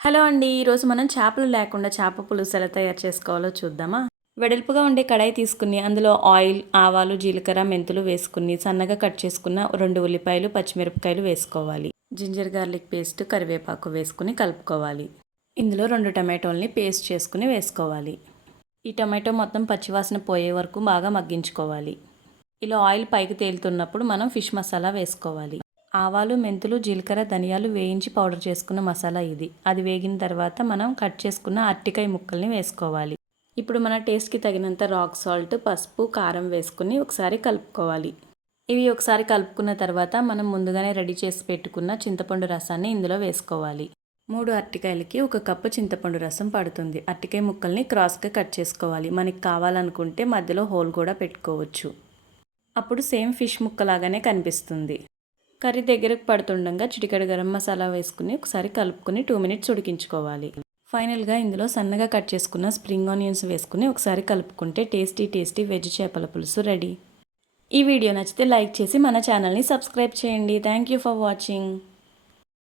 Hello అండి. ఈరోజు మనం చేపలు లేకుండా చేప పులుసు ఎలా తయారు చేసుకోవాలో చూద్దామా? వెడల్పుగా ఉండే కడాయి తీసుకుని అందులో ఆయిల్, ఆవాలు, జీలకర్ర, మెంతులు వేసుకుని సన్నగా కట్ చేసుకున్న 2 ఉల్లిపాయలు, పచ్చిమిరపకాయలు వేసుకోవాలి. జింజర్ గార్లిక్ పేస్ట్, కరివేపాకు వేసుకుని కలుపుకోవాలి. ఇందులో 2 టమాటోల్ని పేస్ట్ చేసుకుని వేసుకోవాలి. ఈ టమాటో మొత్తం పచ్చివాసన పోయే వరకు బాగా మగ్గించుకోవాలి. ఇలా ఆయిల్ పైకి తేలుతున్నప్పుడు మనం ఫిష్ మసాలా వేసుకోవాలి. ఆవాలు, మెంతులు, జీలకర్ర, ధనియాలు వేయించి పౌడర్ చేసుకున్న మసాలా ఇది. అది వేగిన తర్వాత మనం కట్ చేసుకున్న అరటికాయ ముక్కల్ని వేసుకోవాలి. ఇప్పుడు మన టేస్ట్కి తగినంత రాక్ సాల్ట్, పసుపు, కారం వేసుకుని ఒకసారి కలుపుకోవాలి. ఇవి ఒకసారి కలుపుకున్న తర్వాత మనం ముందుగానే రెడీ చేసి పెట్టుకున్న చింతపండు రసాన్ని ఇందులో వేసుకోవాలి. 3 అరటికాయలకి 1 కప్పు చింతపండు రసం పడుతుంది. అరటికాయ ముక్కల్ని క్రాస్గా కట్ చేసుకోవాలి. మనకి కావాలనుకుంటే మధ్యలో హోల్ కూడా పెట్టుకోవచ్చు. అప్పుడు సేమ్ ఫిష్ ముక్కలాగానే కనిపిస్తుంది. కర్రీ దగ్గరకు పడుతుండగా చిటికెడు గరం మసాలా వేసుకుని ఒకసారి కలుపుకొని 2 మినిట్స్ ఉడికించుకోవాలి. ఫైనల్గా ఇందులో సన్నగా కట్ చేసుకున్న స్ప్రింగ్ ఆనియన్స్ వేసుకుని ఒకసారి కలుపుకుంటే టేస్టీ వెజ్ చేపల పులుసు రెడీ. ఈ వీడియో నచ్చితే లైక్ చేసి మన ఛానల్ని సబ్స్క్రైబ్ చేయండి. Thank you for watching.